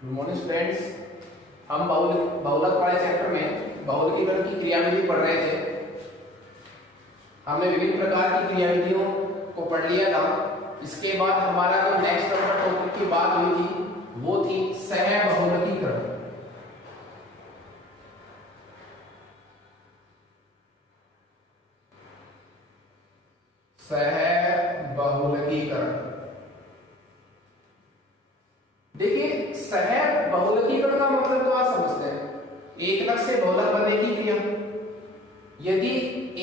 Good morning students. हम बहुलक वाले चैप्टर में बहुलकीकरण की क्रियाविधि पढ़ रहे थे। हमने विभिन्न प्रकार की क्रियाविधियों को पढ़ लिया था। इसके बाद हमारा जो नेक्स्ट नंबर टॉपिक की बात हुई थी वो थी सहबहुलकीकरण। सहबहुलकीकरण, देखिए सहबहुलकीकरण का मतलब तो आप समझते हैं, एकलक से बहुलक बनने की क्रिया। यदि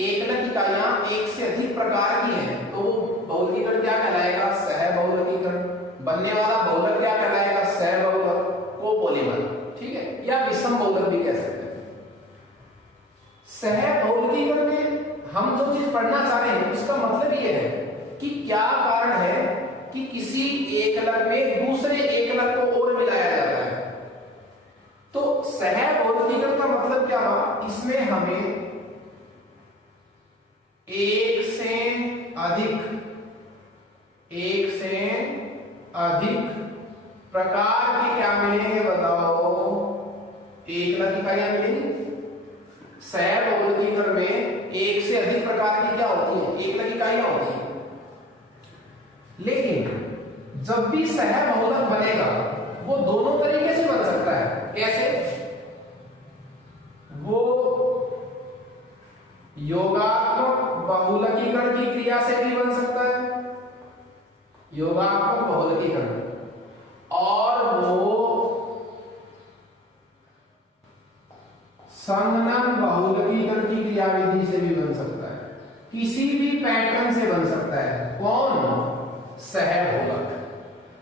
एकलक इकाइयां एक से अधिक प्रकार की हैं तो बहुलकीकरण क्या कहलाएगा? सहबहुलकीकरण। बनने वाला बहुलक क्या कहलाएगा? सहबहुलक, कोपॉलीमर, ठीक है, या विषम बहुलक भी कह सकते हैं। सहबहुलकीकरण में हम जो चीज पढ़ना चाह रहे हैं उसका मतलब यह है कि क्या कारण है कि किसी एकलक में दूसरे एकलक को और मिलाया जाता है। तो सहबहुलकीकरण का मतलब क्या हुआ? इसमें हमें एक से अधिक प्रकार के क्या मिलेंगे बताओ? एकलक इकाइयां मिलेंगी। सहबहुलकीकरण में एक से अधिक प्रकार की क्या होती है? एकलक इकाइयां होती हैं। लेकिन जब भी सहबहुलक बनेगा वो दोनों तरीके से बन सकता है। कैसे? वो योगात्मक बहुलकीकरण की क्रिया से भी बन सकता है, योगात्मक बहुलकीकरण, और वो संघनन बहुलकीकरण की क्रियाविधि से भी बन सकता है। किसी भी पैटर्न से बन सकता है। कौन? सहबहुलक।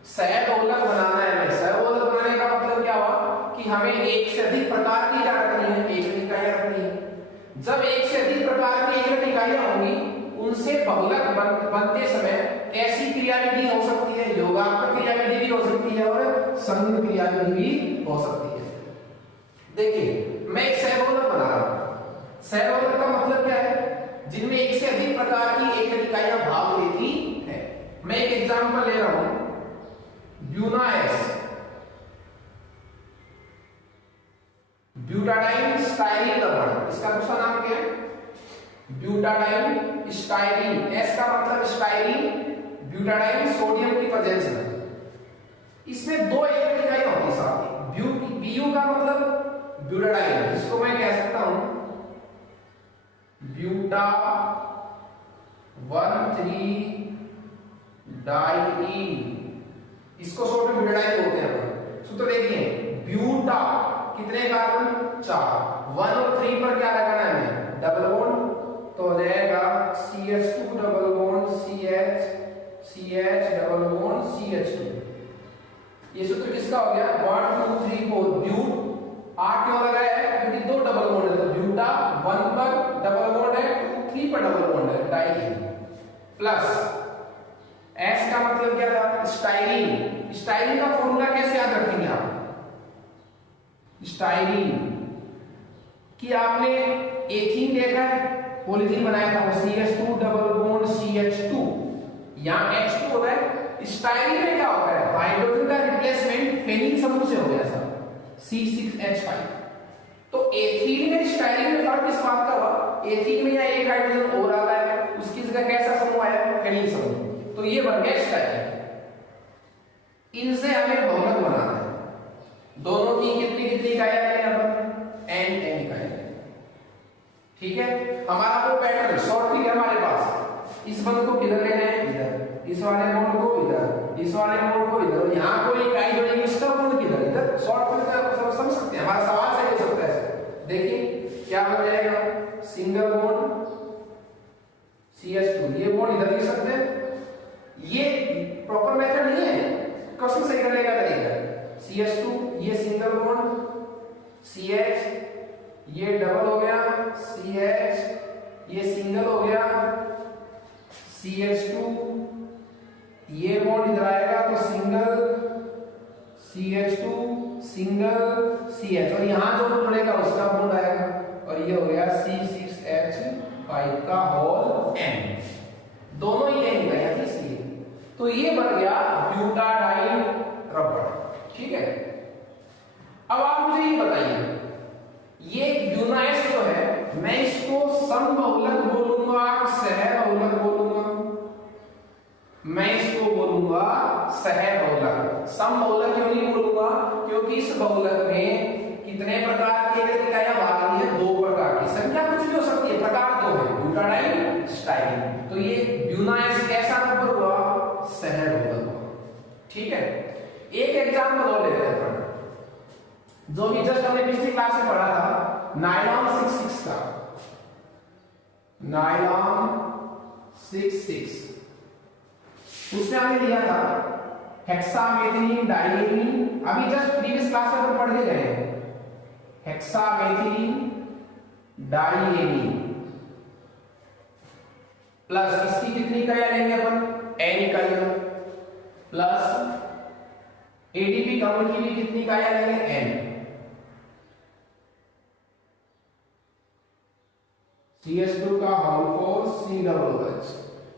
सहबहुलक बनाना है। सहबहुलक बनाने का मतलब क्या हुआ कि हमें एक से अधिक प्रकार की क्या रखनी है? एकलक इकाइयां रखनी है। जब एक से अधिक प्रकार की एकलक इकाइयां होंगी उनसे बहुलक बनते समय कैसी क्रियाविधि हो सकती है? योगात्मक क्रियाविधि भी हो सकती है और संघ क्रियाविधि भी हो सकती है। देखिए मैं एक सहबहुलक बना रहा हूं। सहबहुलक का मतलब क्या है? जिनमें एक से अधिक प्रकार की एकलक इकाइयां भाग लेती है। मैं एक एग्जांपल ले रहा हूं, ब्यूनाएस, ब्यूटाडाइन स्टाइरीन रबड़। इसका दूसरा नाम क्या है? Butadiene styrene. एस का मतलब स्टाइरीन, ब्यूटाडाइन सोडियम की प्रेजेंस में। इसमें दो एकलक इकाइयां होती है साथ में। बीयू का मतलब ब्यूटाडाइन, जिसको मैं कह सकता हूं ब्यूटा 1,3-डाइईन। इसको शॉर्ट में ब्यूटाडाइन बोलते हैं। सूत्र देखिए, ब्यूटा कितने कार्बन? 4। 1 और 3 पर क्या लगाना है? डबल बॉन्ड, तो हो जाएगा CH2 double bond CH double bond CH2। ये सूत्र किसका हो गया? 1 2 3 4 ब्यूट। 8 क्यों लगाया है? क्योंकि दो डबल बॉन्ड है, तो ब्यूटा 1 पर डबल बॉन्ड है, 3 पर डबल बॉन्ड है, डाइईन। प्लस एस का मतलब क्या था? स्टाइरीन। स्टाइरीन का फॉर्मूला कैसे याद रखेंगे आप? स्टाइरीन कि आपने एथीन देखा है, पॉलीथीन बनाया था, CH2 डबल बॉन्ड CH2, यहां H2 होता है। स्टाइरीन में क्या होता है? हाइड्रोजन का रिप्लेसमेंट फेनिल समूह से हो गया सर, C6H5। तो एथीन में स्टाइरीन में फर्क किस बात का हुआ? एथीन में या एक हाइड्रोजन और आता है, उसकी जगह कैसा समूह आया? फेनिल समूह। तो ये बन गया स्टाइरीन। इनसे हमें बहुलक बनाना है। दोनों की कितनी कितनी इकाइयां हैं? यहां पर n इकाइयां। ठीक है, हमारा वो पैटर्न शॉर्ट ट्रिक है हमारे पास। इस बंद को किधर लेना है? इधर। इस वाले मोड को इधर, इस वाले मोड को इधर, और यहां कोई इकाई जोड़ेंगे, इसका मोड किधर? इधर। शॉर्ट ट्रिक का समझ सकते हैं, हमारा सवाल सही हो सकता है। देखिए क्या बन जाएगा? सिंगल बॉन्ड CH2, ये बॉन्ड इधर लिख सकते हैं। ये प्रॉपर मेथड नहीं है, क्वेश्चन सही करने का तरीका है। CH2, ये सिंगल बॉन्ड CH, ये डबल हो गया CH, ये सिंगल हो गया CH2, ये बॉन्ड इधर आएगा तो सिंगल CH2 सिंगल CH, और यहां जो जुड़ेगा उसका बॉन्ड आएगा, और ये हो गया C6H5 का होल N। दोनों ही N का है इसलिए, तो ये बन गया ब्यूटाडाइन रबड़। ठीक है, आप मुझे ये बताइए, ये ब्यूनाइस जो है मैं इसको समबहुलक बोलूंगा, सहबहुलक बोलूंगा? मैं इसको बोलूंगा सहबहुलक। समबहुलक क्यों नहीं बोलूंगा? क्योंकि इस बहुलक में कितने प्रकार की इकाइयां भाग रही है? 2 प्रकार की। संख्या कुछ भी हो सकती है, प्रकार 2 है, ब्यूटाडाइन, स्टाइलिन। तो ये ब्यूनाइस कैसा नंबर हुआ? सहबहुलक हुआ। ठीक है, एक एग्जांपल और लेते हैं फ्रेंड, जो भी जस्ट हमने पिछली क्लास में पढ़ा था, नायलॉन 66 का, नायलॉन 66, उसमें हमने लिया था हेक्सामेथिलीन डाइएमीन। अभी जस्ट प्रीवियस क्लास में हम पढ़ के गए हैं, हेक्सामेथिलीन डाइएमीन प्लस इसकी कितनी इकाइयां लेंगे अपन? n इकाइयां, प्लस एडीपी कंपाउंड की भी कितनी इकाइयां लेंगे? n। CH2 का होल 4 COOH,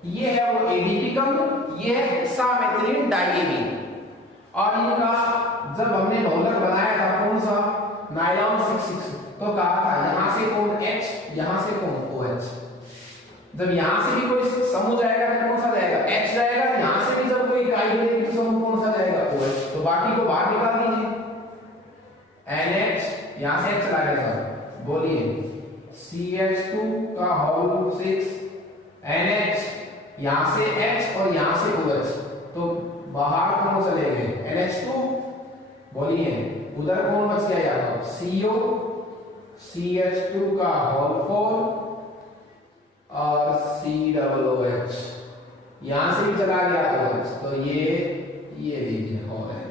ये है वो एडीपी कंपाउंड, ये है हेक्सामेथिलीन डाइएमीन। और इनका जब हमने बहुलक बनाया था कौन सा? नायलॉन 66, तो कहा था यहां से कौन H, यहां से कौन OH। जब यहां से भी कोई समूह जाएगा तो कौन सा जाएगा? H जाएगा। यहां से भी जब कोई इकाई जुड़ेगी तो समूह कौन सा जाएगा? OH। तो बाकी को बाहर निकाल दीजिए, NH, यहां से H चला गया सर, बोलिए CH2 का होल 6, NH, यहां से H और यहां से OH, तो बाहर कौन चले गए? NH2, बोलिए उधर कौन बच गया? यहाँ CO, CH2 का होल 4 और COOH, यहां से भी चला गया OH, तो ये लीजिए होल है।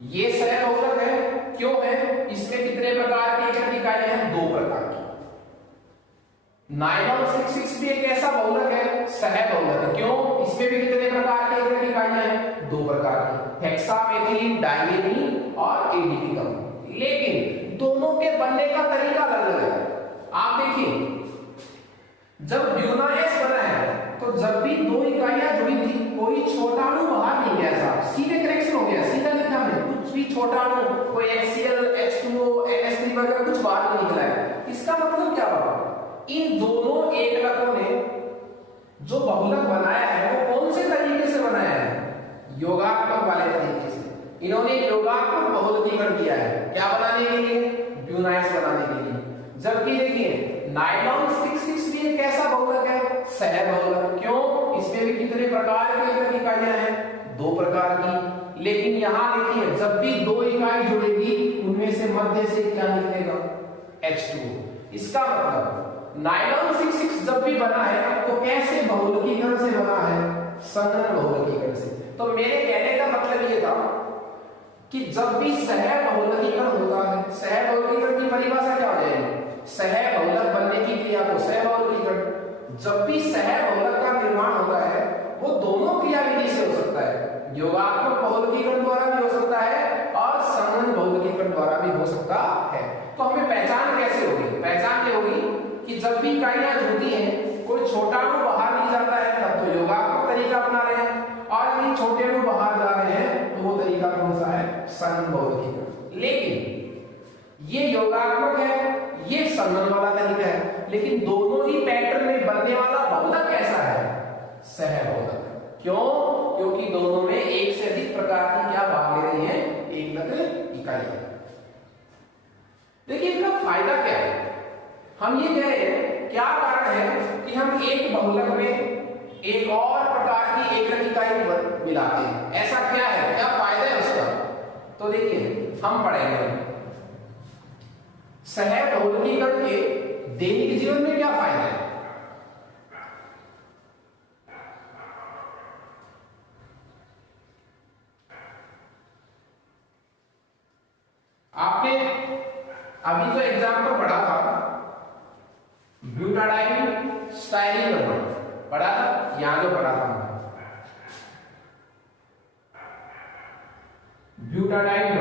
ये सहबहुलक है, क्यों है? इसमें कितने प्रकार की इकाइयां हैं? 2 प्रकार की। नायलॉन 66 भी एक ऐसा बहुलक है, सहबहुलक है, क्यों? इसमें भी कितने प्रकार की इकाइयां हैं? 2 प्रकार की, हेक्सामेथिलीन डाइएमीन और एडीपी कंपाउंड। लेकिन दोनों के बनने का तरीका अलग है। आप देखिए, जब ब्यूनाइस बना है तो जब भी 2 इकाइयां जुड़ी थी, कोई छोटा अणु बाहर नहीं गया साहब, सीधे करेक्शन हो गया, सीधा लिखा हमने, कुछ भी छोटा अणु, कोई HCl, H2O, NH3 वगैरह कुछ बाहर नहीं निकला है। इसका मतलब क्या हुआ? इन दोनों एकलकों ने जो बहुलक बनाया है वो कौन से तरीके से बनाया है? योगात्मक वाले तरीके से। इन्होंने योगात्मक बहुलकीकरण किया है, क्या बनाने के लिए? ब्यूनाइस बनाने के लिए। जबकि देखिए नायलॉन 66 भी एक ऐसा बहुलक है, सहबहुलक, क्यों? इसमें भी कितने प्रकार की इकाइयां हैं? 2 प्रकार की। लेकिन यहां देखिए, जब भी 2 इकाई जुड़ेगी उनमें से मध्य से क्या निकलेगा? H2O। इसका मतलब नायलॉन 66 जब भी बना है तो कैसे बहुलकीकरण से बना है? संघनन बहुलकीकरण से। तो मेरे कहने का मतलब ये था कि जब भी सहबहुलकीकरण होता है, सहबहुलकीकरण की परिभाषा क्या हो जाएगी? सहबहुलक बनने की क्रिया को सहबहुलकीकरण। जब भी सहबहुलक का निर्माण होता है वो दोनों क्रियाविधि से हो सकता है, योगात्मक बहुलकीकरण द्वारा भी हो सकता है और संघनन बहुलकीकरण द्वारा भी हो सकता है। तो हमें पहचान कैसे होगी? पहचान क्या होगी कि जब भी इकाइयां जुड़ती हैं, कोई छोटा अणु बाहर नहीं जाता है, तब तो योगात्मक तरीका अपना रहे हैं, और यदि छोटे अणु बाहर जा रहे हैं तो वो तरीका कौन सा है? संघनन बहुलकीकरण। लेकिन ये योगात्मक है, ये संघनन वाला तरीका है, लेकिन दोनों ही पैटर्न में बनने वाला बहुलक कैसा है? सहबहुलक। क्यों? क्योंकि दोनों में एक से अधिक प्रकार की क्या भाग ले रही है? एकलक इकाइयां। देखिए इसका फायदा क्या है? हम ये कह रहे हैं, क्या कारण है कि हम एक बहुलक में एक और प्रकार की एकलक इकाई मिलाते हैं? ऐसा क्या है, क्या फायदा है उसका? तो देखिए हम पढ़ेंगे सहबहुलकीकरण के दैनिक जीवन में क्या फायदा है। आपने अभी जो एग्जाम्पल पढ़ा था ब्यूटाडाइन स्टाइलिन पढ़ा था, यहां जो पढ़ा था ब्यूटाडाइन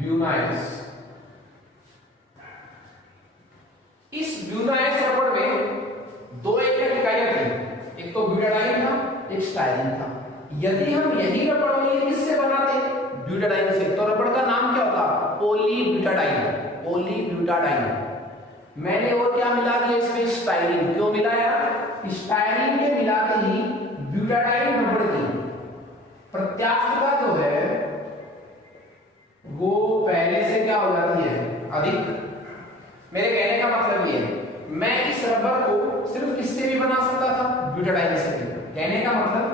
ब्यूनाइस। इस ब्यूनाइस रबड़ में 2 एकल इकाइयां थी, एक तो ब्यूटाडाइन था, एक स्टाइलिन था। यदि हम यही रबड़ किससे बनाते? ब्यूटाडाइन से, तो रबड़ का नाम क्या होता? Polybutadiene, polybutadiene. मैंने और क्या मिला दिया इसमें? स्टाइरिन। क्यों मिलाया? स्टाइरिन के मिलाते ही ब्यूटाडाइन रबड़ की प्रत्यास्थता जो है वो पहले से क्या हो जाती है? अधिक। मेरे कहने का मतलब ये है, मैं इस रबर को सिर्फ इससे भी बना सकता था, ब्यूटाडाइन से भी। कहने का मतलब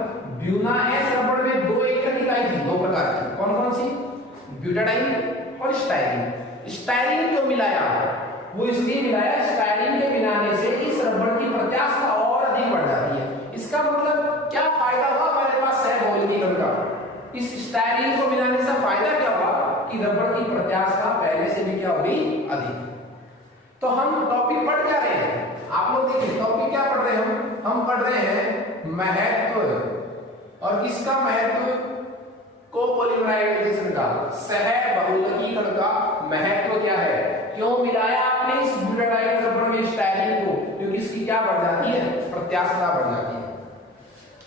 ब्यूना एस रबर में दो एकक इकाई थी, दो प्रकार की। कौन कौन सी? ब्यूटाडाइन और स्टाइरिन। स्टाइरिन क्यों मिलाया? वो इसलिए मिलाया, स्टाइरिन के मिलाने से इस रबर की प्रत्यास्थता और अधिक बढ़ जाती है। इसका मतलब क्या फायदा हुआ हमारे पास सहभौतिकीकरण का? इस स्टाइरिन को मिलाने से फायदा क्या हुआ कि रबर की प्रत्यास्थता पहले से भी क्या होगी? अधिक। तो हम टॉपिक पढ़ क्या रहे हैं? आप लोग देखिए टॉपिक क्या पढ़ रहे हैं? हम पढ़ रहे हैं महत्व, और किसका महत्व? कोपॉलीमराइजेशन का, सहबहुलकीकरण का महत्व क्या है? क्यों मिलाया आपने इस ब्यूटाडाइन रबर में स्टाइरिन को? क्योंकि इसकी क्या बढ़ जाती है? प्रत्यास्थता बढ़ जाती है।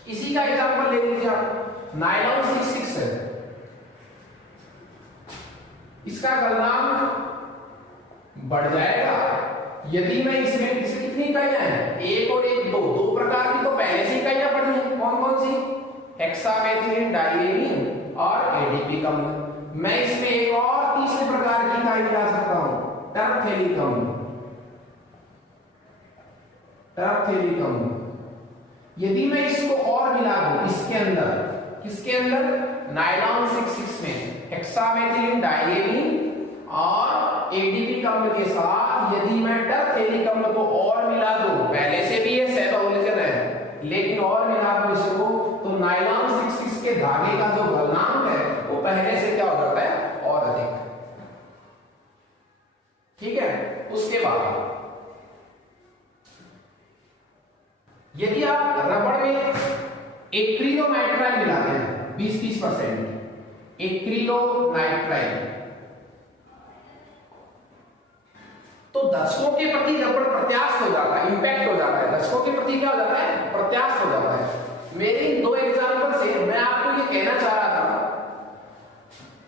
इसी का एग्जांपल ले लीजिए आप, नायलॉन 66 है, इसका गलनांक बढ़ जाएगा यदि मैं इसमें कितनी इकाइयां हैं? एक और एक, दो प्रकार की तो पहले से इकाइयां पढ़ी हैं। कौन कौन सी? हेक्सामेथिलीन डाइएमीन और एडीपी का अम्ल। मैं इसमें एक और तीसरे प्रकार की इकाई मिला सकता हूं, टरफथेलिक अम्ल। टरफथेलिक अम्ल यदि मैं इसको और मिला दूं इसके अंदर, किसके अंदर? नायलॉन 66 में हेक्सामेथिलीन डाइएमीन और एडीपी अम्ल के साथ यदि मैं टरफथेलिक अम्ल को और मिला दूं, पहले से भी ये सहबहुलीकरण है लेकिन और मिला दूं इसको, तो नायलॉन 66 के धागे का जो गलनांक है वो पहले से क्या हो जाता है? और अधिक। ठीक है। उसके बाद यदि आप रबड़ में एक्रिलोनाइट्राइल मिलाते हैं 20-30%, एक्रिलोनाइट्राइल, तो दर्शकों के प्रति रबड़ प्रत्यास्थ हो जाता है, इंपैक्ट हो जाता है। दर्शकों के प्रति क्या हो जाता है? प्रत्यास्थ हो जाता है। मेरे इन दो एग्जांपल से मैं आपको ये कहना चाह रहा था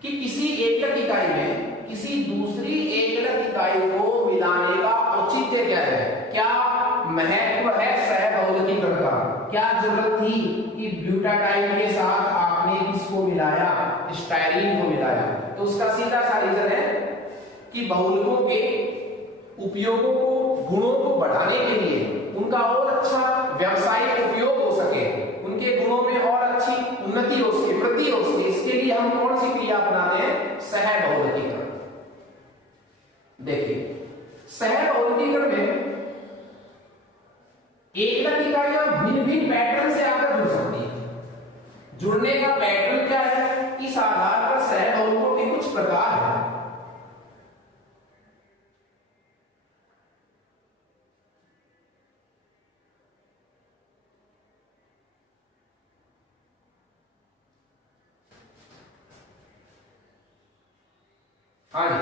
कि किसी एकलक इकाई में किसी दूसरी एकलक इकाई को मिलाने का औचित्य क्या है? क्या महत्व है सहबहुलकीकरण का? क्या जरूरत थी कि ब्यूटाडाइन के साथ आपने किसको मिलाया? स्टाइरिन को मिलाया? तो उसका सीधा सा रीजन है कि बहुलकों के उपयोगों को, गुणों को बढ़ाने के लिए, उनका और अच्छा व्यावसायिक उपयोग हो सके, उनके गुणों में और अच्छी उन्नति हो सके, वृद्धि हो सके, इसके लिए हम कौन सी क्रिया अपनाते हैं? सहबहुलकीकरण। देखिए सहबहुलकीकरण में एकलक इकाइयां भिन्न भिन्न पैटर्न से आकर जुड़ सकती है। जुड़ने का पैटर्न क्या है? इस आधार पर सहबहुलकों के कुछ प्रकार हैं। हाँ जी,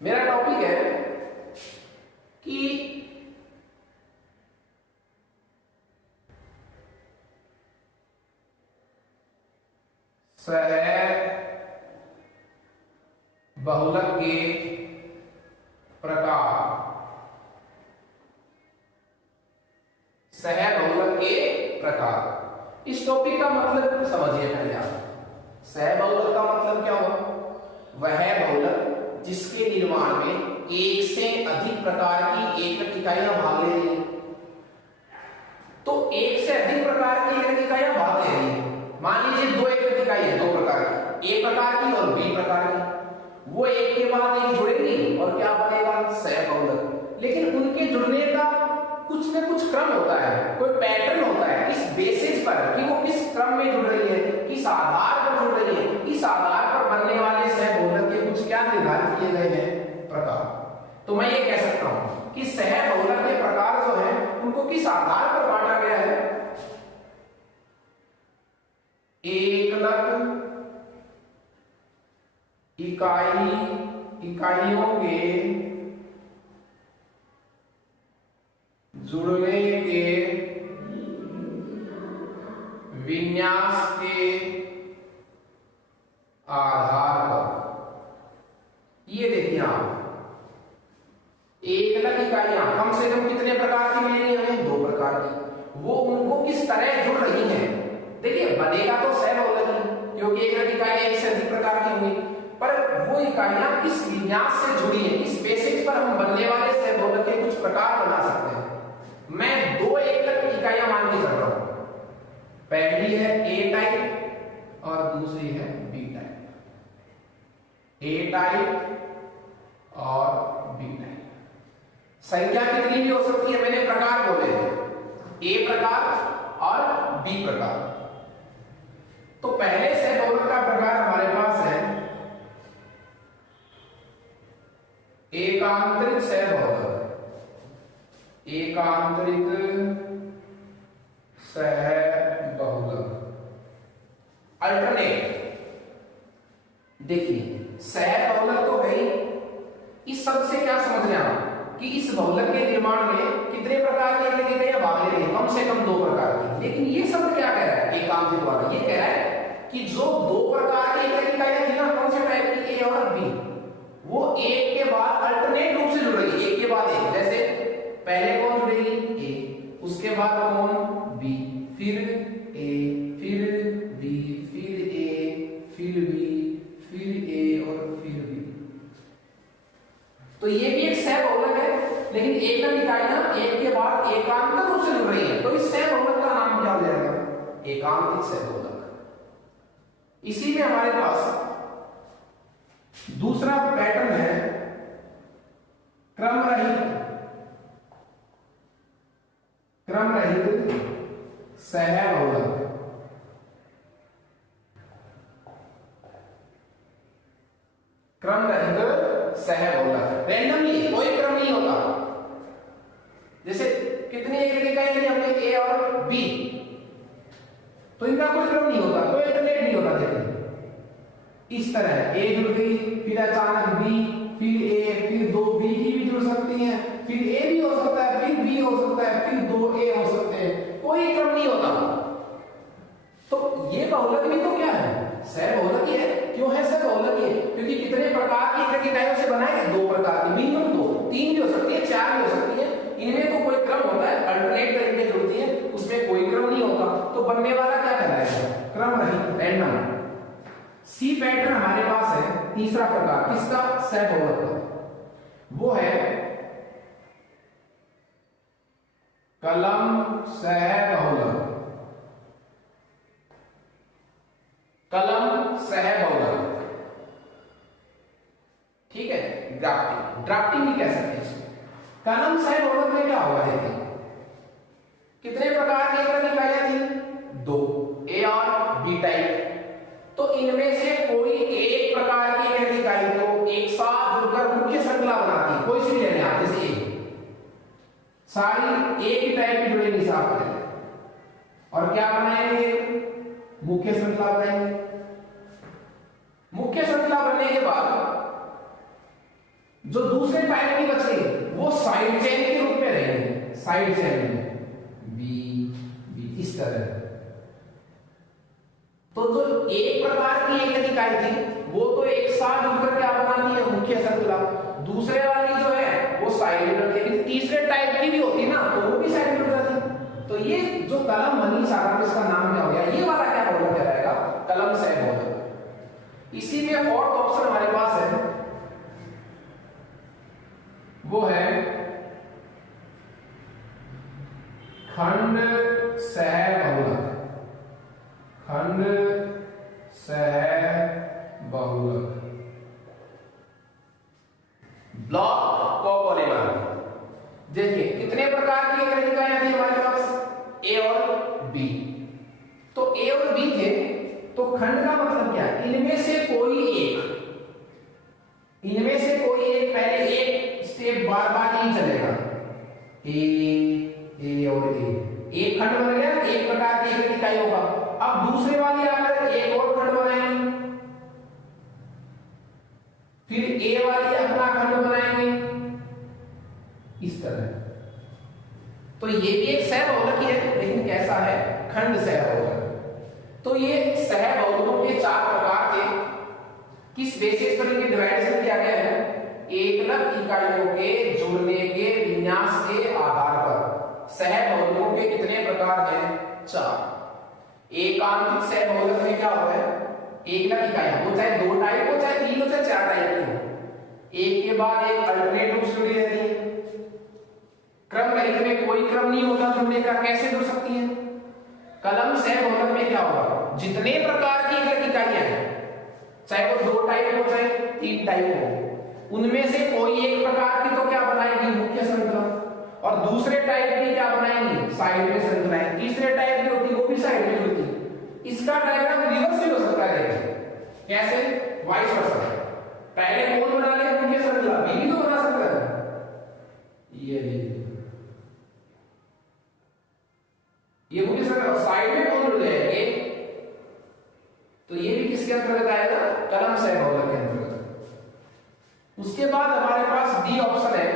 मेरा टॉपिक है कि सहबहुलक के प्रकार। सहबहुलक के प्रकार, इस टॉपिक का मतलब समझिए पहले आप। सहबहुलक का मतलब क्या हुआ? वह बहुलक जिसके निर्माण में एक से अधिक प्रकार की एकक इकाइयां भाग ले रही है। तो एक से अधिक प्रकार की एकक इकाइयां भाग ले रही है। मान लीजिए दो एकक इकाई है, दो प्रकार की, ए प्रकार की और बी प्रकार की। वो एक के बाद एक जुड़ेंगी और क्या बनेगा? सहबहुलक। लेकिन उनके जुड़ने का कुछ न कुछ क्रम होता है, कोई पैटर्न होता है, किस बेसिस पर कि वो किस क्रम में जुड़ रही है, किस आधार पर जुड़ रही है। इस आधार पर बनने वाले सहबहुलक के कुछ क्या निर्धारित किए गए हैं? प्रकार। तो मैं ये कह सकता हूं कि सहबहुलक के प्रकार जो है उनको किस आधार पर बांटा गया है? एकलक इकाइयों के जुड़ने के विन्यास के आधार पर ये देखिए आप एकलक इकाइयां कम से कम कितने प्रकार की मिलेंगी हमें? 2 प्रकार की। वो उनको किस तरह जुड़ रही हैं? देखिए बनेगा तो सहबहुलक ही, क्योंकि एकलक इकाइयां एक से अधिक प्रकार की होंगी, पर वो इकाइयां किस विन्यास से जुड़ी हैं, इस बेसिक्स पर हम बनने वाले सहबहुलक के कुछ प्रकार बना सकते हैं। मैं 2 एकलक इकाइयां मान के चल रहा हूं, पहली है ए टाइप और दूसरी है बी टाइप। ए टाइप और बी टाइप संख्या कितनी भी हो सकती है, मैंने प्रकार बोले हैं, ए प्रकार और बी प्रकार। तो पहले सहबहुलक का प्रकार हमारे पास है एकांतरित सहबहुलक। एकांतरित सहबहुलक अल्टरनेट। देखिए सहबहुलक तो है ही, इस शब्द से क्या समझ रहे हैं आप कि इस बहुलक के निर्माण में कितने प्रकार के एकलक इकाइयां भाग ले रही है? कम से कम 2 प्रकार की। लेकिन ये शब्द क्या कह रहा है एकांतरित वाला? ये कह रहा है कि जो 2 प्रकार के एकलक इकाइयां थी ना, कौन से टाइप की, ए और बी, वो एक के बाद अल्टरनेट रूप से जुड़ रही है, एक के बाद एक। जैसे पहले कौन जुड़ेगी? ए, उसके बाद कौन? बी, फिर ए, फिर बी, फिर ए, फिर बी, फिर ए और फिर बी। तो ये भी एक सहबहुलक है, लेकिन एकलक इकाइयां एक के बाद एकांतर रूप से जुड़ रही है, तो इस सहबहुलक का नाम क्या हो जाएगा? एकांतिक सहबहुलक। इसी में हमारे पास दूसरा पैटर्न है क्रम रहित सहबहुलक। क्रम रहित सहबहुलक रैंडमली, कोई क्रम नहीं होता। जैसे कितनी एकलक इकाइयां ली हमने? ए और बी, तो इनका कोई क्रम नहीं होता, कोई अल्टरनेट नहीं होता। देखिए इस तरह ए जुड़ गई, फिर अचानक बी, फिर ए, फिर 2 बी की भी जुड़ सकती हैं, फिर ए भी हो सकता है, फिर बी हो सकता है, फिर 2 ए हो सकते हैं, कोई क्रम नहीं होता। तो ये बहुलक भी तो क्या है? सहबहुलक ही है। क्यों है सहबहुलक? ये क्योंकि कितने प्रकार की एकलक इकाइयों से बना है? 2 प्रकार की, मिनिमम 2, 3 भी हो सकती है, 4 भी हो सकती है। इनमें तो कोई क्रम होता है, अल्टरनेट तरीके जुड़ती है, उसमें कोई क्रम नहीं होता। तो बनने वाला क्या कहलाएगा? क्रम रहित, रैंडम। सी पैटर्न हमारे पास है तीसरा प्रकार, किसका? सहबहुलक का। वो है कलम सहबहुलक। कलम सहबहुलक, ठीक है। ड्राफ्टिंग भी कह सकते हैं इसको। कलम सहबहुलक में क्या होगा? देखिए कितने प्रकार की एकलक इकाइयां थी? 2, ए और बी टाइप। तो इनमें से कोई एक प्रकार की एकलक इकाई को एक साथ जुड़कर मुख्य श्रृंखला बनाती है, कोई सी भी लेने आप, जैसे सारी एक ही टाइप की जुड़ेगी साथ में, और क्या बनाएंगे? मुख्य श्रृंखला बनाएंगे। मुख्य श्रृंखला बनने के बाद जो दूसरे टाइप की बचेगी वो साइड चेन के रूप में रहेंगे, साइड चेन में बी बी, इस तरह। तो जो एक प्रकार की एकलक इकाई थी वो तो एक साथ जुड़कर क्या बनाती है? मुख्य श्रृंखला। दूसरे वाली जो है वो साइड में, लेकिन तीसरे टाइप की भी होती ना, तो वो भी साइड में जाती। तो ये जो कलम बनी सारा, इसका नाम क्या हो गया? ये वाला क्या बोला जाएगा? कलम सहबहुलक। इसी में फोर्थ ऑप्शन हमारे पास है, वो है खंड सहबहुलक। खंड सहबहुलक, ब्लॉक कोपोलेमर। देखिए कितने प्रकार की एकलक इकाइयां थी हमारे पास? ए और बी। तो ए और बी थे, तो खंड का मतलब क्या है? इनमें से कोई एक, इनमें से कोई एक, पहले एक स्टेप बार बार नहीं चलेगा, ए और ए, एक खंड बन गया, एक प्रकार की एकलक इकाई होगा। अब दूसरे वाली आकर एक और खंड बनाएंगे, फिर ए वाली अपना खंड बनाएंगे, इस तरह। तो ये भी एक सहबहुलक ही है, लेकिन कैसा है? खंड सहबहुलक। तो ये सहबहुलकों के 4 प्रकार थे। किस बेसिस पर इनके डिवाइडेशन किया गया है? एकलक इकाइयों के जुड़ने के विन्यास के आधार पर सहबहुलकों के कितने प्रकार हैं? 4। एकांकित सहबहुलक में क्या होता है? एकलक इकाइयां, वो चाहे 2 टाइप हो, चाहे 3 हो, चाहे 4 टाइप की हो, एक के बाद एक अल्टरनेट जुड़ी रहती है। क्रम रहित में कोई क्रम नहीं होता जुड़ने का, कैसे जुड़ सकती है? कलम सहबहुलक में क्या होगा? जितने प्रकार की एकलक इकाइयां हैं, चाहे वो 2 टाइप हो, चाहे 3 टाइप हो, उनमें से कोई एक प्रकार की तो क्या बनाएगी? मुख्य श्रृंखला, और दूसरे टाइप की क्या बनाएंगी? साइड में श्रृंखलाएं। तीसरे टाइप की होती है, वो भी साइड में होती है। इसका डायग्राम रिवर्स भी हो सकता है, कैसे? Vice versa. पहले कौन बना लिया? मुख्य श्रृंखला, भी तो बना सकता है। ये मुख्य श्रृंखला, साइड में कौन जुड़ जाएंगे? तो ये भी किसके अंतर्गत आएगा? कलम सहबहुलक के अंतर्गत। उसके बाद हमारे पास डी ऑप्शन है,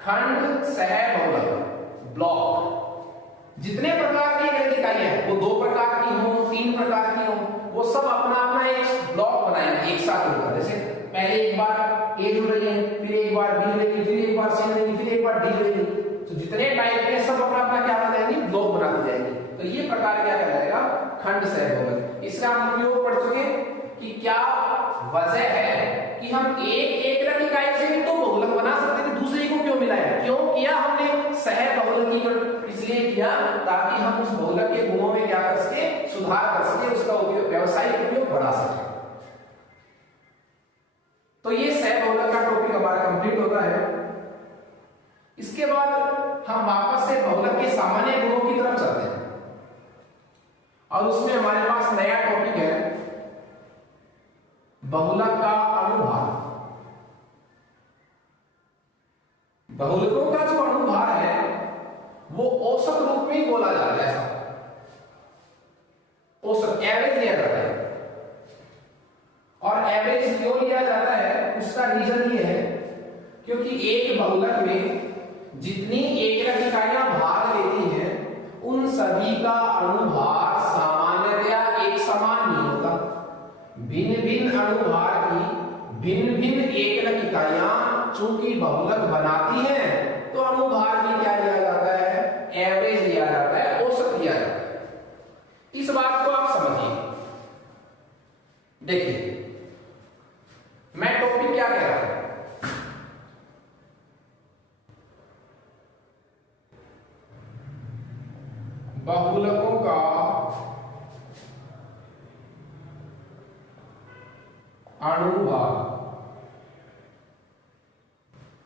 खंड सहबहुलक, ब्लॉक। जितने प्रकार की एकलक इकाइयां हैं, वो 2 प्रकार की हो, 3 प्रकार की हो, वो सब अपना अपना एक ब्लॉक बनाएंगे एक साथ होकर। जैसे पहले एक बार ए जुड़ रही है, फिर एक बार बी जुड़ेगी, फिर एक बार सी जुड़ेगी, फिर एक बार डी जुड़ेगी। तो जितने टाइप के सब अपना अपना क्या बनाएंगे? ब्लॉक बनाते जाएंगे। तो ये प्रकार क्या कहलाएगा? खंड सहबहुलक। इसका हम उपयोग पढ़ चुके कि क्या वजह है कि हम एक एकलक इकाई से भी तो बहुलक बना सकते थे, दूसरे को क्यों मिलाया? क्यों किया हमने सहबहुलकीकरण? इसलिए किया ताकि हम उस बहुलक के गुणों में क्या कर सके? सुधार कर सके, उसका उपयोग, व्यावसायिक उपयोग बढ़ा सके। तो ये सहबहुलक का टॉपिक हमारा कंप्लीट होता है। इसके बाद हम वापस से बहुलक के सामान्य गुणों की तरफ चलते हैं, और उसमें हमारे पास नया टॉपिक है बहुलक का अनुभार। बहुलकों का जो अनुभार है वो औसत रूप में बोला जाता है, औसत, एवरेज लिया जाता है। और एवरेज क्यों लिया जाता है? उसका रीजन ये है क्योंकि एक बहुलक में जितनी एकलक इकाइयां भाग लेती हैं, उन सभी का अनुभार सामान्यतया एक समान नहीं होता। भिन्न भिन्न अनुभार की भिन्न भिन्न एकलक इकाइयां चूंकि बहुलक बनाती हैं, तो अनुभार भी क्या लिया जाता है? एवरेज लिया जाता है, औसत लिया जाता है। इस बात को आप समझिए। देखिए मैं टॉपिक क्या कह रहा हूं? बहुलकों का अनुभार,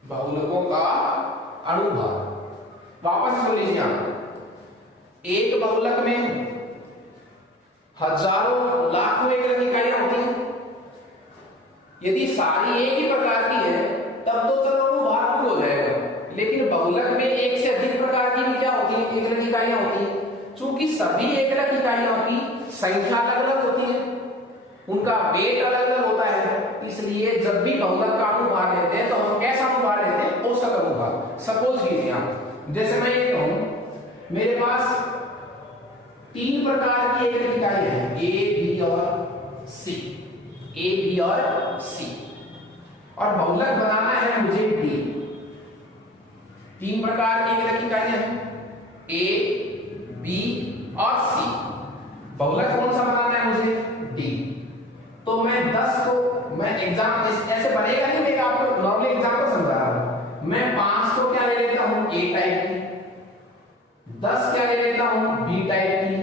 बहुलकों का अनुभार। वापस सुन लीजिए आप। एक बहुलक में हजारों लाखों एकलक इकाइयां होती हैं। यदि सारी एक ही प्रकार की है तब तो चलो अनुभार पूर्ण हो जाएगा, लेकिन बहुलक में एक से अधिक प्रकार की भी क्या होती है? एकलक इकाइयां होती हैं। चूंकि सभी एकलक इकाइयों की संख्या अलग अलग होती है, उनका वेट अलग अलग होता है, इसलिए जब भी बहुलक का अनुभार लेते हैं तो हम कैसा अनुभार लेते हैं? औसत अनुभार। सपोज कीजिए आप, जैसे मैं ये कहूं मेरे पास 3 प्रकार की एकलक इकाइयां हैं, ए, बी और सी, ए, बी और सी, और बहुलक बनाना है मुझे डी। 3 प्रकार की एकलक इकाइयां हैं, ए, बी और सी। बहुलक कौन सा बनाना है मुझे? डी। तो मैं 10 को, मैं एग्जाम ऐसे बनेगा नहीं, मैं आपको नॉर्मल एग्जाम्पल समझा रहा हूं। मैं 5 को क्या ले लेता हूं? ए टाइप की, 10 क्या ले लेता हूं? बी टाइप की,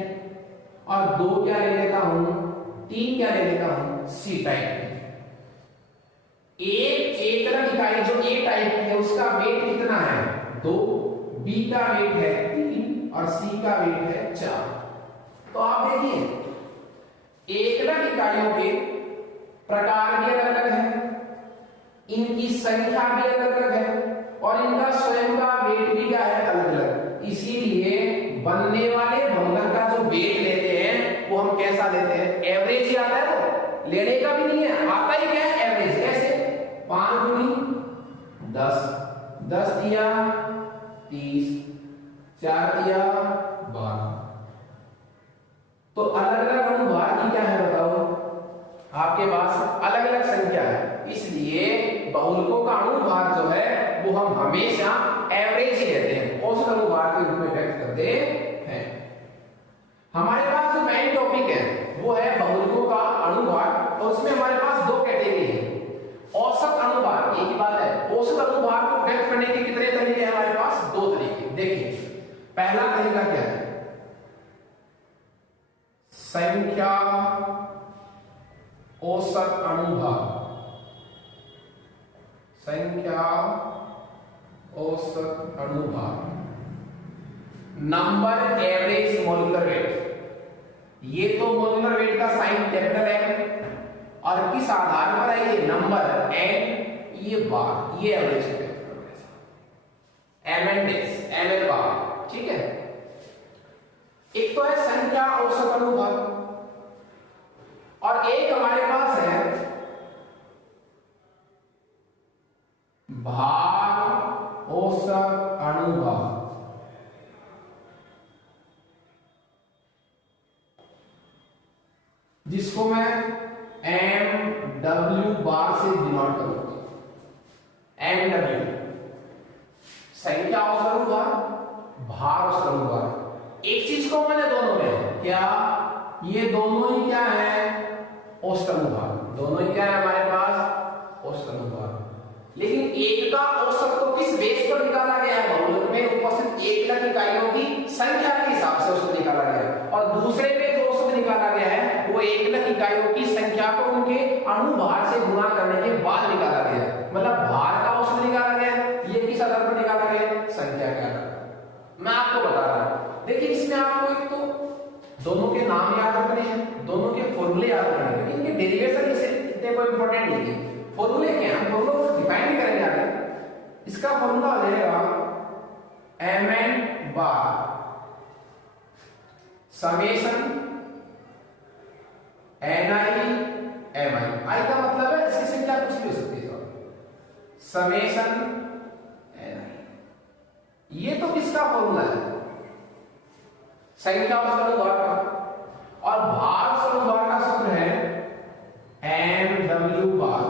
और 2 क्या ले लेता हूं? 3 क्या ले लेता हूं? सी टाइप की। एक एकलक इकाई जो ए टाइप की है उसका वेट कितना है? 2, बी का वेट है 3 और सी का वेट है 4। तो आप देखिए एकलक इकाइयों के प्रकार भी अलग अलग है, इनकी संख्या भी अलग अलग है, और इनका स्वयं का वेट भी क्या है? अलग अलग। इसीलिए बनने वाले बहुलक का जो वेट लेते हैं वो हम कैसा लेते हैं? एवरेज ही आता है, वो लेने का भी नहीं है, आता ही क्या है? एवरेज। कैसे? 5 गुनी 10, 10 दिया 30, 4 दिया 12। तो अलग अलग अनुभार की क्या है बताओ? आपके पास अलग अलग बहुलकों का अनुभाग जो है वो हम हमेशा एवरेज ही लेते हैं, औसत अनुभाग के रूप में व्यक्त करते हैं। हमारे पास जो मेन टॉपिक है वो है बहुलकों का अनुभाग, और उसमें हमारे पास दो कैटेगरी है। औसत अनुभाग, एक ही बात है, औसत अनुभाग को व्यक्त करने के कितने तरीके हैं हमारे पास? दो तरीके। देखिए पहला तरीका क्या है? संख्या औसत अनुभाग, संख्या औसत अनुभाग, नंबर एवरेज मोलुलर वेट। ये तो मोलुलर वेट का साइन कैपिटल है, और किस आधार पर है? ये नंबर एन, ये बार, ये एवरेज है, एम एन डेस, एम एल बार, ठीक है। एक तो है संख्या औसत अनुभाग, और एक हमारे पास है भाग औसत अनुभाग। जिसको मैं एम डब्ल्यू बार से डिनोट करूंगा। एम डब्ल्यू संख्या औसत अनुभाग, भाग औसत अनुभाग। एक चीज को मैंने दोनों में, क्या ये दोनों ही क्या है? औसत अनुभाग। दोनों ही क्या है हमारे पास? औसत अनुभाग। लेकिन एक का औसत तो किस बेस पर निकाला गया है? बहुलक में उपस्थित 1 लाख इकाइयों की संख्या के हिसाब से औसत निकाला गया है, और दूसरे में जो औसत निकाला गया है वो 1 लाख इकाइयों की संख्या को उनके अनुभार से गुणा करने के बाद निकाला गया है। मतलब भार का औसत निकाला गया है, ये किस आधार पर निकाला गया है? संख्या के आधार पर। मैं आपको बता रहा हूं, देखिए इसमें आपको एक तो दोनों के नाम याद रखने हैं, दोनों के फॉर्मूले याद रखने हैं, लेकिन इनके डेरिवेशन इतने कोई इंपॉर्टेंट नहीं है। फॉर्मूले क्या है? फॉर्मूला को डिफाइन भी करेंगे आगे। इसका फॉर्मूला हो जाएगा M N bar summation N I M I. I का मतलब है इसकी संख्या कुछ भी हो सकती है, समेशन एन आई। ये तो किसका फॉर्मूला है? संख्या औसत अनुभाग का। और भाग औसत अनुभाग का सूत्र है M W bar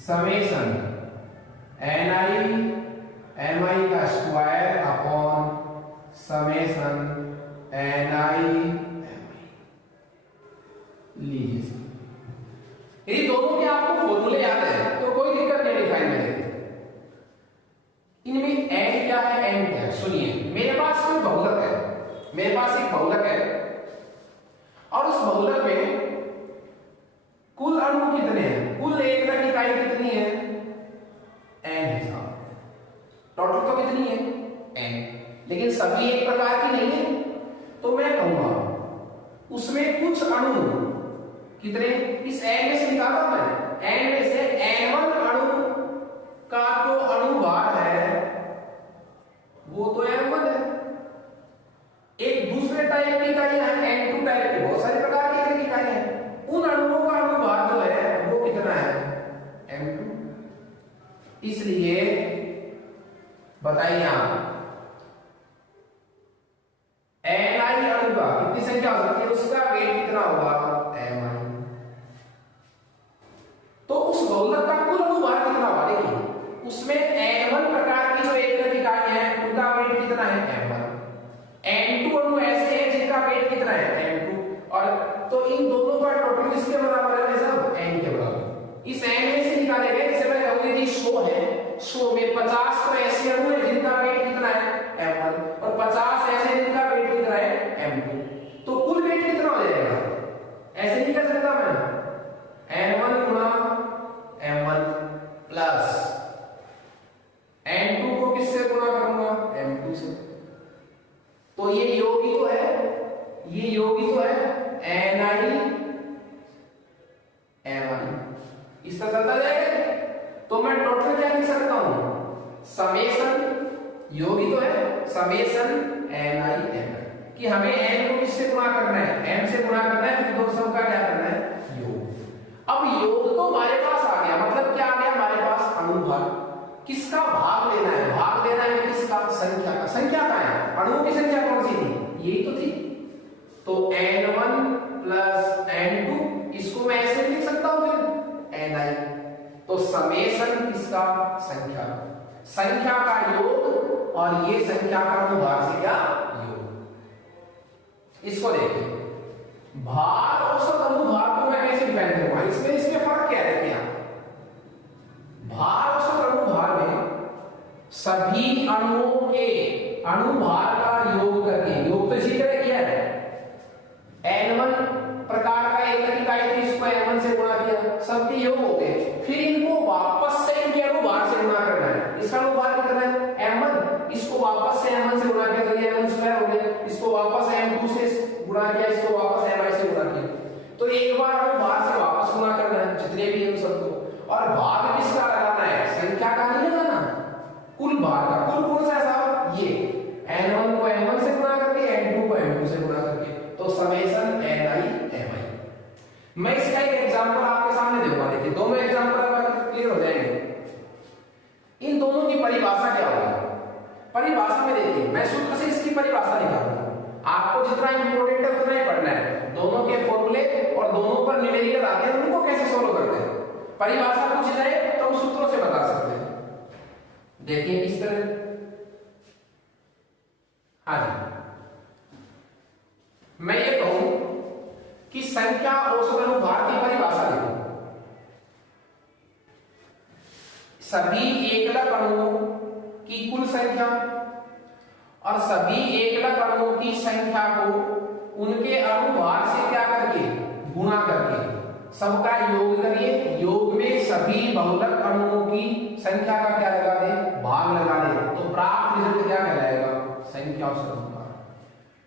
summation N I M I का square upon summation N I M I. लीजिए यदि दोनों के आपको फॉर्मूले याद है तो कोई दिक्कत नहीं डिफाइन करेंगे। इनमें एन क्या है, एन क्या है? सुनिए, मेरे पास कोई बहुलक है, मेरे पास एक बहुलक है, और उस बहुलक में कुल अणु कितने हैं? कुल 1 लाख इकाई कितनी है? एन है। टोटल तो कितनी है? एन। लेकिन सभी एक प्रकार की नहीं है, तो मैं कहूंगा उसमें कुछ अणु कितने? इस एन में से निकाला मैं, एन में से n1 अणु का जो अणुभार है वो तो m1 है। एक दूसरे टाइप की इकाई है n2 टाइप की, बहुत सारे प्रकार की इकाई है, उन अणुओं का अणुभार जो है वो कितना है? m2। इसलिए बताइए आप ni अणु का कितनी संख्या हो सकती है? उसका वेट कितना होगा? mi। तो उस बहुलक का कुल अणुभार कितना होगा? देखिए उसमें n1 प्रकार की जो 1 लाख इकाई है उनका वेट कितना है? m1। n2 अणु ऐसे हैं जिनका वेट कितना है? m2। और तो इन दोनों का टोटल किसके बराबर है साहब? n के बराबर। इस n में से निकाले गए, जैसे मैं कहूंगी कि 100 है, 100 में 50 तो ऐसे अणु है जिनका वेट कितना है? m1, और 50 ऐसे जिनका वेट कितना है? m2। तो कुल वेट कितना हो जाएगा? ऐसे नहीं कर सकता मैं, n1 गुणा m1 प्लस n2 को किससे गुणा करूंगा? m2 से। तो ये योग ही तो है, ये योग ही तो है ni m1। इसका चलता जाएगा, तो मैं टोटल क्या लिख सकता हूं? समेशन, योग ही तो है, समेशन ni m1, कि हमें n को किससे गुणा करना है? m से गुणा करना है, फिर दो सब का क्या करना है? योग। अब योग तो हमारे पास आ गया, मतलब क्या आ गया हमारे पास? अणुभाग। किसका भाग लेना है? भाग लेना है किसका? संख्या का। संख्या क्या है? अणुओं की संख्या कौन सी थी? यही तो थी। तो n1 प्लस n2, इसको मैं ऐसे लिख सकता हूं फिर ni। तो समेशन किसका? संख्या, संख्या का योग और ये संख्या का अनुभाग से क्या योग। इसको देखिए, भार औसत अनुभाग को मैं कैसे डिफाइन करूंगा? इसमें फर्क क्या है? क्या भार औसत अनुभाग में सभी अणुओं के अनुभार का योग करके, योग तो इसी तरह किया है, n1 प्रकार का एक इकाई थी, इसको n1 से गुणा किया, सबके योग हो गए, फिर इनको वापस से इनके अनुभार से गुणा करना है। इसका अनुभार कितना है? m1, इसको वापस से m1 से गुणा किया तो ये m1 स्क्वायर हो गया, इसको वापस m2 से गुणा किया, इसको वापस mi से गुणा किया। तो एक बार अनुभार से वापस गुणा करना है जितने भी हैं सबको, और भाग किसका लगाना है? संख्या का नहीं लगाना, कुल भाग का। कुल कौन सा है साहब? ये n1 को m1 से गुणा करके, n2 को m2 से गुणा करके, तो समेशन ni mi। मैं इसका एक एग्जांपल आपके सामने दूंगा, देखिए दोनों एग्जांपल अब क्लियर हो जाएंगे। इन दोनों की परिभाषा क्या होगी? परिभाषा में देखिए, मैं सूत्र से इसकी परिभाषा निकालूंगा, आपको जितना इंपॉर्टेंट है उतना ही पढ़ना है। दोनों के फॉर्मूले और दोनों पर न्यूमेरिकल आते हैं, उनको कैसे सोल्व करते हैं, परिभाषा पूछ जाए तो हम सूत्रों से बता सकते हैं। देखिए इस तरह, हाँ जी, मैं ये कहूं कि संख्या औसत अनुभार की परिभाषा देखो, सभी एकलक अणुओं की कुल संख्या और सभी एकलक अणुओं की संख्या को उनके अनुभार से क्या करके गुणा करके सबका योग करिए। योग में सभी बहुलक अणुओं की संख्या का क्या लगा दे? भाग लगा दे, तो प्राप्त रिजल्ट क्या कहलाएगा? संख्या औसत अनुभार।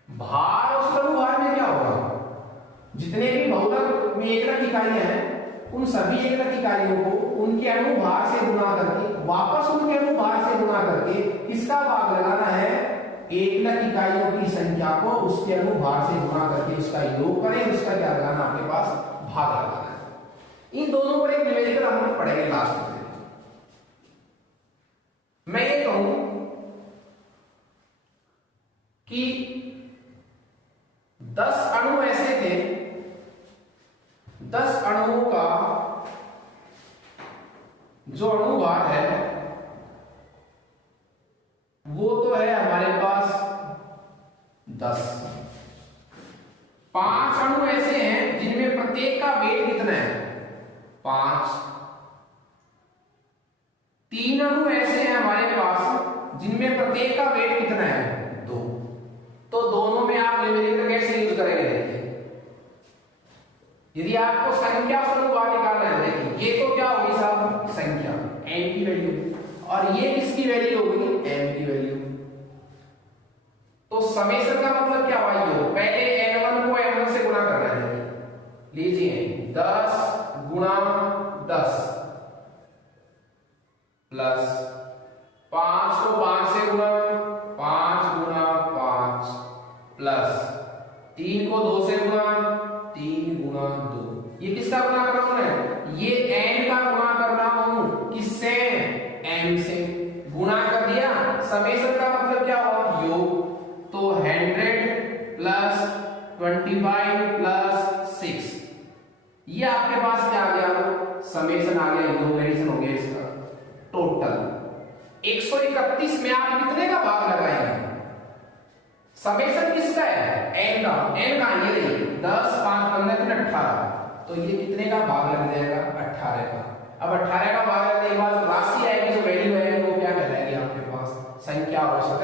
भार औसत अनुभार में क्या होगा? जितने भी बहुलक में एकलक इकाइयां हैं, उन सभी एकलक इकाइयों को उनके अनुभार से गुणा करके, वापस उनके अनुभार से गुणा करके किसका भाग लगाना है? एकलक इकाइयों की संख्या को उसके अनुभार से गुणा करके उसका योग करें, उसका क्या लगाना? आपके पास भाग लगाना है। इन दोनों पर एक न्यूमेरिकल हम लोग पढ़ेंगे लास्ट में। मैं ये कहूं कि 10 अणु ऐसे थे, 10 अणुओं का जो अनुभार है वो तो है हमारे पास 10। 5 अणु ऐसे हैं जिनमें प्रत्येक का वेट कितना है? 5। 3 अणु ऐसे हैं हमारे पास जिनमें प्रत्येक का वेट कितना है? 2। तो दोनों में आप न्यूमेरिकल कैसे यूज करेंगे? देखिए, यदि आपको संख्या और अनुभार निकालना है, देखिए ये तो क्या होगी साहब? संख्या n की वैल्यू, और ये किसकी वैल्यू होगी? m की वैल्यू। तो समेशन का मतलब क्या हुआ? योग। पहले n1 को m1 से गुणा करना है, लीजिए 10 गुणा 10 प्लस 5 को 5 से गुणा, 5 गुणा 5 प्लस 3 को 2 से गुणा, 3 गुणा 2। ये किसका गुणा कर रहा हूं? ये n का गुणा कर रहा हूं किससे? m से। गुणा कर दिया। समेशन का मतलब क्या हुआ? योग। तो 100 प्लस 25 प्लस 6, ये आपके पास क्या आ गया? समेशन आ गया, योग एडिशन हो गया इसका। टोटल 131 में आप कितने का भाग लगाएंगे? समेशन किसका है? n का। n का ये रही 10 5 15 3 18, तो ये कितने का भाग लग जाएगा? 18 का। अब 18 का भाग लगने के बाद राशि आएगी, जो वैल्यू आएगी वो क्या कहलाएगी आपके पास? संख्या औसत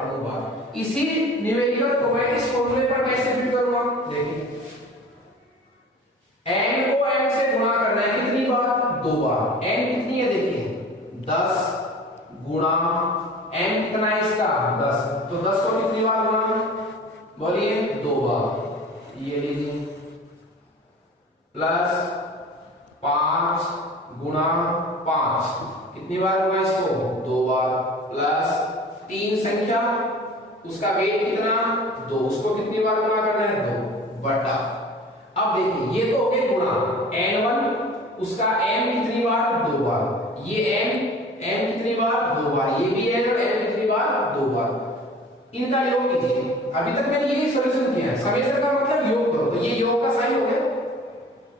अनुभार। इसी न्यूमेरिकल को मैं इस फॉर्मूले पर कैसे फिट करूंगा? देखिए, n को m से गुणा करना है कितनी बार? 2 बार। n कितनी है? देखिए 10 गुणा m कितना है इसका? 10। तो 10 को कितनी बार गुणा? बोलिए 2 बार। ये लीजिए प्लस 5 गुणा 5, कितनी बार गुणा इसको? 2 बार। प्लस 3 संख्या, उसका वेट कितना? 2, उसको कितनी बार गुणा करना है? 2 बटा। अब देखिए ये तो हो गए गुणा, n1 उसका m कितनी बार? 2 बार। ये m कितनी बार? 2 बार। ये भी n और m कितनी बार? 2 बार। इनका योग कीजिए। अभी तक मैंने ये सॉल्यूशन किया है। समेशन का मतलब योग करो, तो ये योग का साइन हो गया।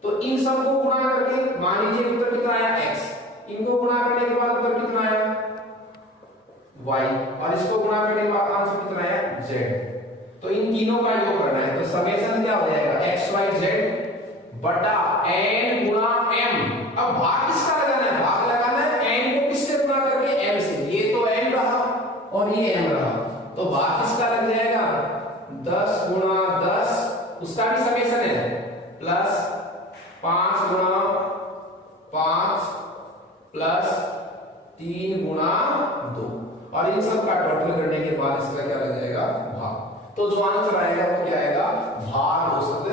तो इन सबको गुणा करके मान लीजिए उत्तर कितना आया? x। इनको गुणा करने के बाद उत्तर कितना आया y, और इसको गुणा करने के बाद आंसर कितना आया z। तो इन तीनों का योग करना है, तो समेशन क्या हो जाएगा x y z बटा n गुणा m। अब भाग किसका लगाना है, भाग लगाना है n को किससे गुणा करके m से। ये तो n रहा और ये m रहा, तो भाग किसका लग जाएगा 10 गुणा 10, उसका भी समेशन है, प्लस 5 गुणा 5 प्लस 3 गुणा 2, और इन सब का टोटल करने के बाद इसका क्या लग जाएगा भाग। तो जो आंसर आएगा वो क्या आएगा भार औसत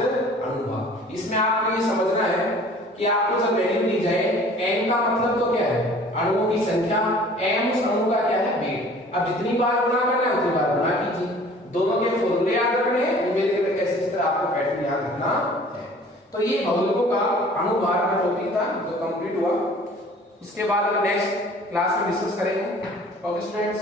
अनुभाग। इसमें आपको ये समझना है कि आपको जब वैल्यू दी जाए n का मतलब तो क्या है अणुओं की संख्या, m उस अणु का क्या है वेट। अब जितनी बार गुणा करना है उतनी बार गुणा कीजिए, दोनों के फॉर्मूले याद रखने हैं, न्यूमेरिकल कैसे इस तरह आपको पैटर्न याद रखना है। तो ये भौतिकों का अणुभार का टॉपिक था जो कंप्लीट हुआ। इसके बाद हम नेक्स्ट क्लास में डिस्कस करेंगे। Okay students.